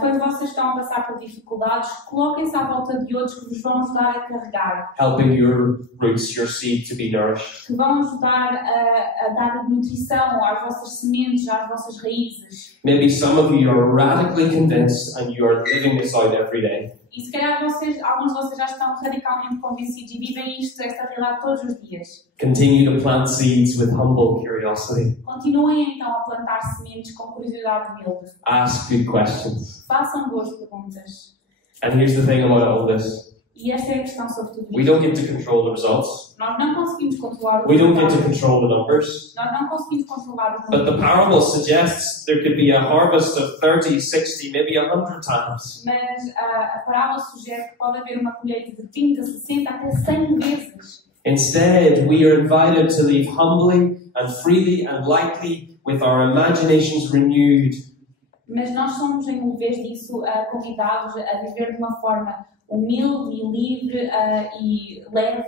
Quando vocês estão a passar por dificuldades, coloquem-se à volta de outros que vos vão ajudar a carregar, Helping your roots, your seed to be nourished. que vão ajudar a dar nutrição às vossas sementes, às vossas raízes. Maybe some of you are radically convinced and you are living this out every day. E se calhar alguns de vocês já estão radicalmente convencidos e vivem esta realidade todos os dias. Continue to plant seeds with humble curiosity. Continuem então a plantar sementes com curiosidade humilde. Ask good questions. Façam boas perguntas. And here's the thing about all this. E esta é a questão sobre tudo We isto. don't get to control the results. Nós não conseguimos controlar o We don't get to resultado. control the numbers. Nós não conseguimos controlar os But the números. parable suggests there could be a harvest of 30, 60, maybe 100 times. Mas a parábola sugere que pode haver uma colheita de 30, 60, até 100 vezes. Instead, we are invited to live humbly and freely and lightly with our imaginations renewed. Mas nós somos, em vez disso, convidados a viver de uma forma humilde e livre e leve,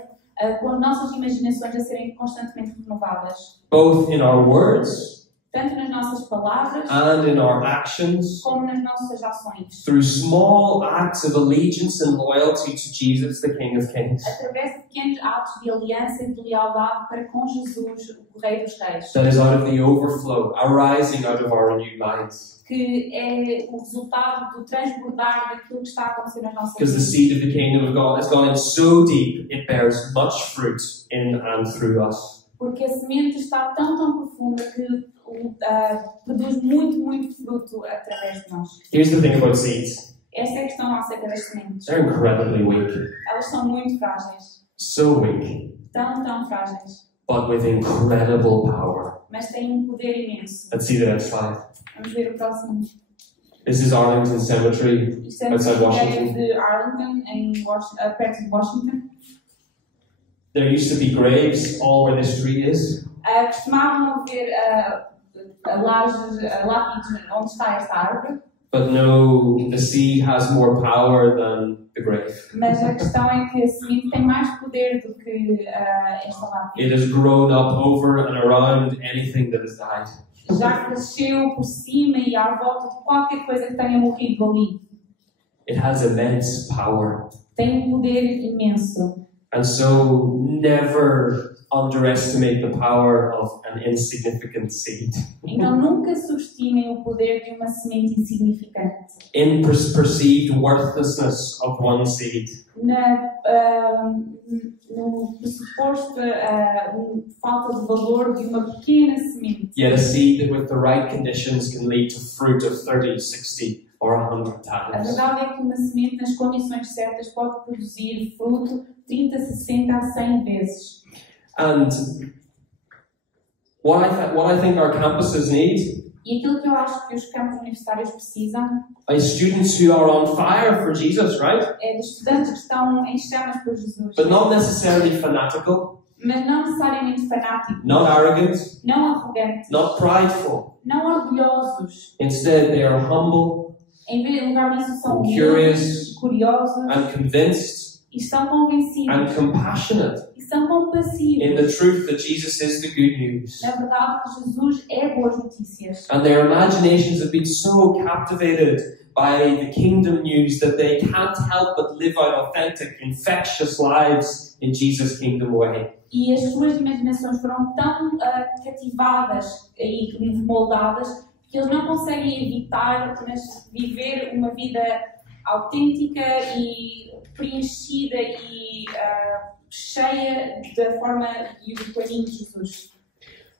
com as nossas imaginações a serem constantemente renovadas. Both in our words Tanto nas nossas palavras, and in our actions, como nas nossas ações. through small acts of allegiance and loyalty to Jesus, the King of Kings, Através de pequenos atos de aliança e de lealdade para com Jesus, o Rei dos Reis. that is out of the overflow, arising out of our renewed minds. Que é o resultado do transbordar daquilo que está a acontecer nas nossas Because the vidas. seed of the kingdom of God has gone in so deep, it bears much fruit in and through us. Porque a semente está tão profunda que produz muito fruto através de nós. Here's the thing about seeds. Esta é a questão acerca das sementes. They're incredibly weak. Elas são muito frágeis. So weak. Tão frágeis. But with incredible power. Mas têm um poder imenso. Let's see the next slide. Vamos ver o próximo. This is Arlington Cemetery. Isto é no Outside cemitério Washington. de Arlington, perto de Washington. There used to be graves all where this tree is. Costumavam haver lápides onde está esta árvore. But no, the seed has more power than the grave. Mas a questão é que a semente tem mais poder do que esta lápide. It has grown up over and around anything that has died. Já cresceu por cima e à volta de qualquer coisa que tenha morrido ali. It has immense power. Tem um poder imenso. And so never underestimate the power of an insignificant seed. Então nunca subestimem o poder de uma semente insignificante. In perceived worthlessness of one seed. No pressuposto falta de valor de uma pequena semente. Yet a seed that with the right conditions can lead to fruit of 30, 60 or 100 A times. verdade é que uma semente nas condições certas pode produzir fruto 30, 60 a 100 vezes. And what I think our campuses need E aquilo que eu acho que os campos universitários precisam is students who are on fire for Jesus, right? é de estudantes que estão em chamas por Jesus. But not necessarily fanatical, Mas não necessariamente fanáticos, not arrogant, não arrogantes, not prideful. não orgulhosos. Instead, they are humble Em vez de lugar disso, são Curious. curiosos and convinced e estão convencidos and compassionate e são compassivos. in the truth that Jesus is the good news. Na verdade, que Jesus é boas notícias. And their imaginations have been so captivated by the kingdom news that they can't help but live out authentic, infectious lives in Jesus' kingdom way. E as suas imaginações foram tão cativadas e moldadas que eles não conseguem evitar mas viver uma vida autêntica e preenchida e cheia da forma e do caminho de Jesus.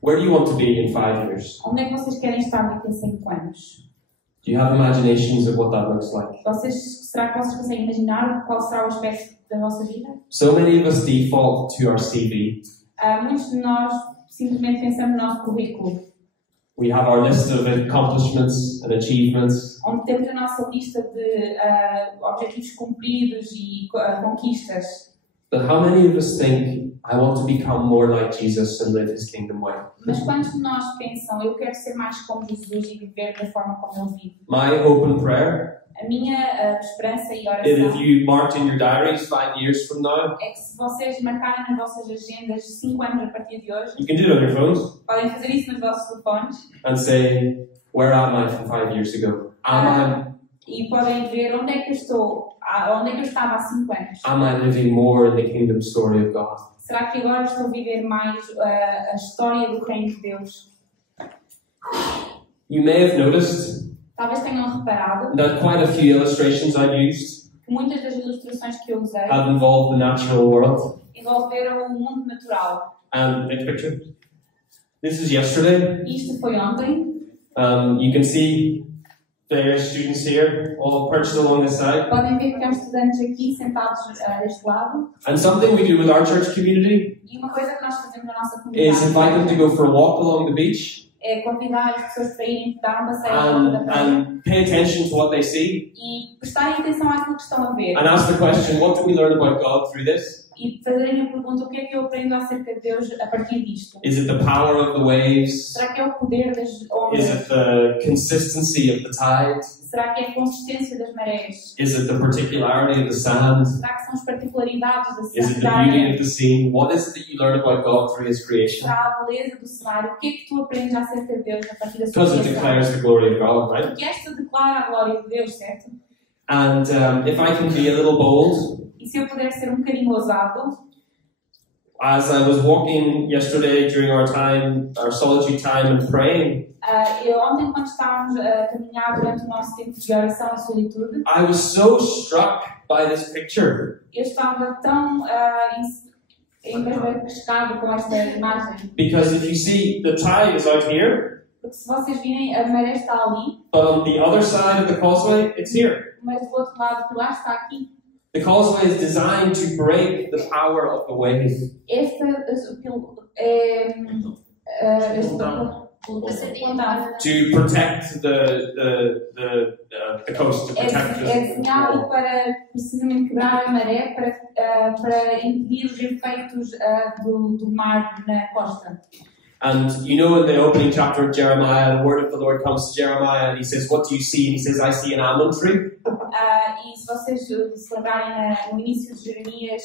Where do you want to be in 5 years? Onde é que vocês querem estar daqui a 5 anos? Do you have imaginations of what that looks like? Será que vocês conseguem imaginar qual será o aspecto da vossa vida? So many of us default to our CV. Muitos de nós simplesmente pensamos no nosso currículo, We have our list of accomplishments and achievements. onde temos a nossa lista de objetivos cumpridos e conquistas. But how many of us think, I want to become more like Jesus and live his kingdom way? Mas quantos de nós pensam, eu quero ser mais como Jesus e viver da forma como ele vive? My hope and prayer A minha esperança e is if oração you marked in your diaries 5 years from now, é que se vocês marcarem nas vossas agendas 5 anos a partir de hoje, you can do it on your phones podem fazer isso nos vossos telefones and say, where am I from 5 years ago? e podem ver onde é que eu estou, onde é que eu estava há 5 anos. Am I living more in the kingdom story of God? Será que agora estou a viver mais a história do reino de Deus? You may have noticed Talvez tenham reparado that quite a few illustrations I've used que muitas das ilustrações que eu usei have involved the natural world. envolveram o mundo natural. Next picture. This is yesterday. Isto foi ontem. You can see various students here, all perched along the side. Podem ver que há estudantes aqui sentados deste lado. And something we do with our church community E uma coisa que nós fazemos na nossa is invite them to comunidade go for a walk along the beach é convidar as pessoas para irem dar um passeio à volta da praia and pay attention to what they see e prestarem atenção àquilo que estão a ver. and ask the question, what do we learn about God through this? E fazerem a pergunta, o que é que eu aprendo acerca de Deus a partir disto? Is it the power of the waves? Será que é o poder das Is ondas? it the consistency of the tide? Será que é a consistência das marés? Is it the particularity of the sand? Será que são as particularidades da Is it the cidade? beauty of the scene? What is it that you learn about God through his creation? Será a beleza do cenário? O que é que tu aprendes acerca de Deus a partir da sua Because it criação? declares the glory of God, right? Porque esta declara a glória de Deus, certo? And if I can be a little bold, E se eu puder ser um bocadinho ousado, as I was walking yesterday during our time, our solitude time and praying, ontem quando estávamos a caminhar durante o nosso tempo de oração e solitude, I was so struck by this picture eu estava tão embasbacado com esta imagem. because if you see, the tide is out here, Porque se vocês virem, a maré está ali, but on the other side of the causeway, it's here. mas do outro lado, o pilar está aqui. The causeway is designed to break the power of the wave. To protect the coast, to protect É desenhado para precisamente quebrar a maré, para impedir os efeitos do mar na costa. And you know, in the opening chapter of Jeremiah, the word of the Lord comes to Jeremiah and he says, what do you see? And he says, I see an almond tree. E se vocês se lembrarem no início de Jeremias,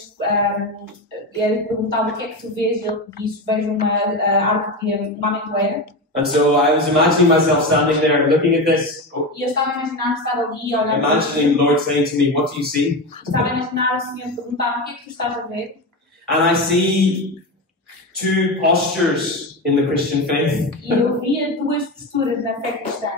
ele perguntava o que é que tu vês, ele diz, vejo uma árvore, uma amendoeira. And so I was imagining myself standing there and looking at this, E eu estava a imaginar estar ali e olhar para imagining the Lord saying to me, what do you see? Estava a imaginar o Senhor perguntar o que é que tu estás a ver? And I see two postures in the Christian faith. E eu via duas posturas na fé cristã.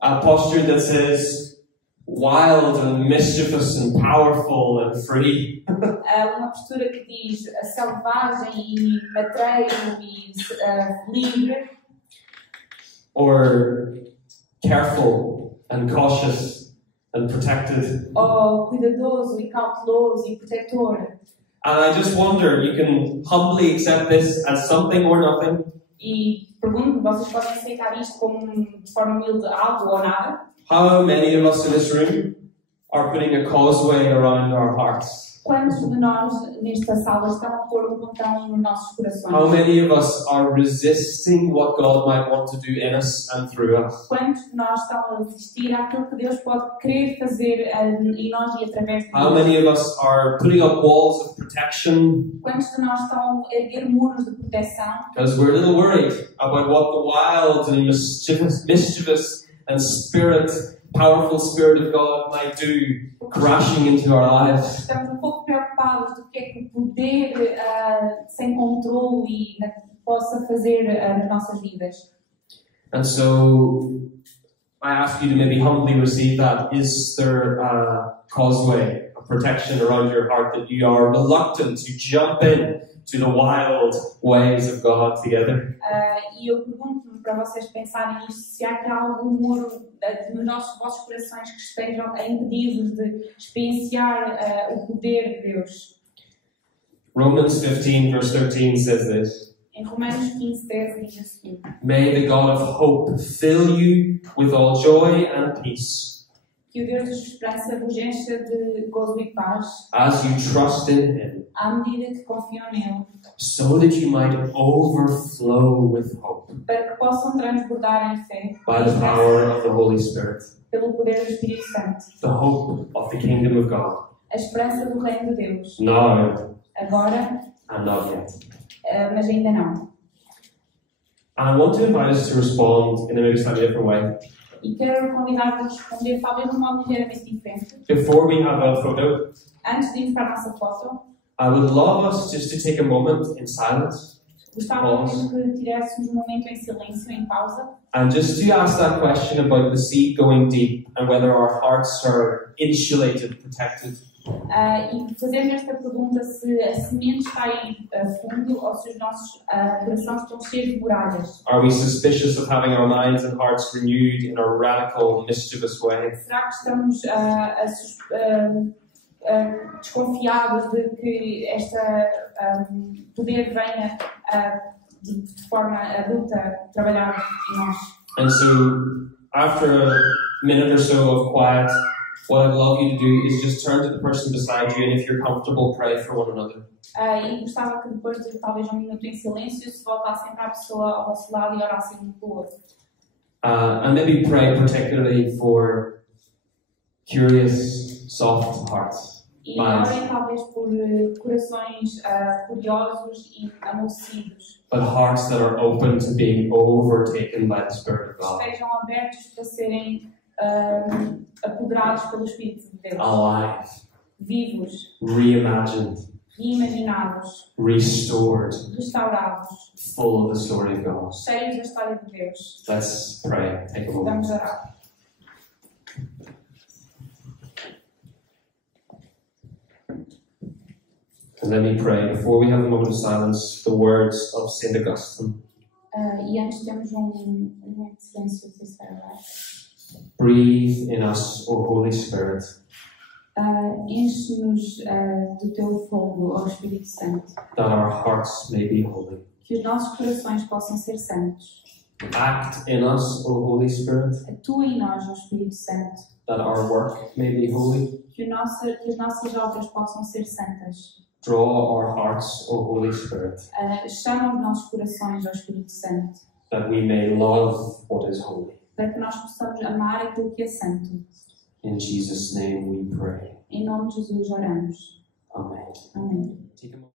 A posture that says, wild and mischievous and powerful and free. Uma postura que diz selvagem e matreiro e livre. Or careful and cautious and protected. Ou cuidadoso e cauteloso e protetor. And I just wonder, you can humbly accept this as something or nothing. E pergunto, vocês podem aceitar isto como de forma humilde algo ou nada? How many of us in this room are putting a causeway around our hearts? Quantos de nós nesta sala estão a pôr um pontão nos nossos corações? How many of us are resisting what God might want to do in us and through us? Quantos de nós estão a resistir àquilo que Deus pode querer fazer em nós e através de How nós? many of us are putting up walls of protection Quantos de nós estão a erguer muros de proteção? because we're a little worried about what the wild and mischievous and powerful Spirit of God might do crashing into our lives? Estamos um pouco preocupados do que é que o poder sem controle possa fazer nas nossas vidas. And so I ask you to maybe humbly receive that. Is there a causeway, a protection around your heart that you are reluctant to jump in to the wild ways of God together? E eu pergunto-me para vocês pensarem nisto, se há aqui algum muro nos vossos corações que estejam a impedir-vos de experienciar o poder de Deus. Romans 15 verse 13 says this. Em Romanos 15:13 diz assim: May the God of hope fill you with all joy and peace que o Deus de esperança vos encha de gozo e paz as you trust in Him, à medida que confiam nele, so that you might overflow with hope para que possam transbordar em fé by the power of the Holy Spirit. pelo poder do Espírito Santo. The hope of the kingdom of God, A esperança do reino de Deus, now agora, and not yet. mas ainda não. And I want to invite us to respond in a maybe slightly different way. E quero convidar-vos a responder talvez de um modo ligeiramente diferente. Before we have a photo, Antes de irmos para a nossa foto, I would love us just to take a moment in silence gostava mesmo que tivéssemos um momento em silêncio, em pausa, and just to ask that question about the seed going deep and whether our hearts are insulated, protected. e fazer esta pergunta se a semente está em fundo ou se os nossos corações estão cheios de muralhas. Are we suspicious of having our minds and hearts renewed in a radical, mischievous way? Será que estamos desconfiados de que este poder venha de forma adulta trabalhar em nós? And so, after a minute or so of quiet, what I'd love you to do is just turn to the person beside you, and if you're comfortable, pray for one another. E gostava que depois de talvez um minuto em silêncio se voltassem para a pessoa ao vosso lado e orassem um pelo outro. And maybe pray particularly for curious, soft hearts. E orem talvez por corações curiosos e amolecidos. But hearts that are open to being overtaken by the Spirit of God. Estejam abertos para serem apoderados pelo Espírito de Deus. Alive, Vivos, reimagined, reimaginados, restored, restaurados, full of the story of God. cheios da história de Deus. Let's pray. Take a moment. Vamos orar. And let me pray, before we have a moment of silence, the words of St. Augustine. E antes temos um momento de silêncio, se isso é verdade. Breathe in us, O Holy Spirit, Enche-nos do teu fogo, ó Espírito Santo, that our hearts may be holy. que os nossos corações possam ser santos. Act in us, O Holy Spirit, Atua em nós, ó Espírito Santo, that our work may be holy. que as nossas obras possam ser santas. Draw our hearts, O Holy Spirit, Chama os nossos corações, ó Espírito Santo, that we may love what is holy. para que nós possamos amar aquilo que é santo. In Jesus' name we pray. Em nome de Jesus oramos. Amen. Amém. Take a moment.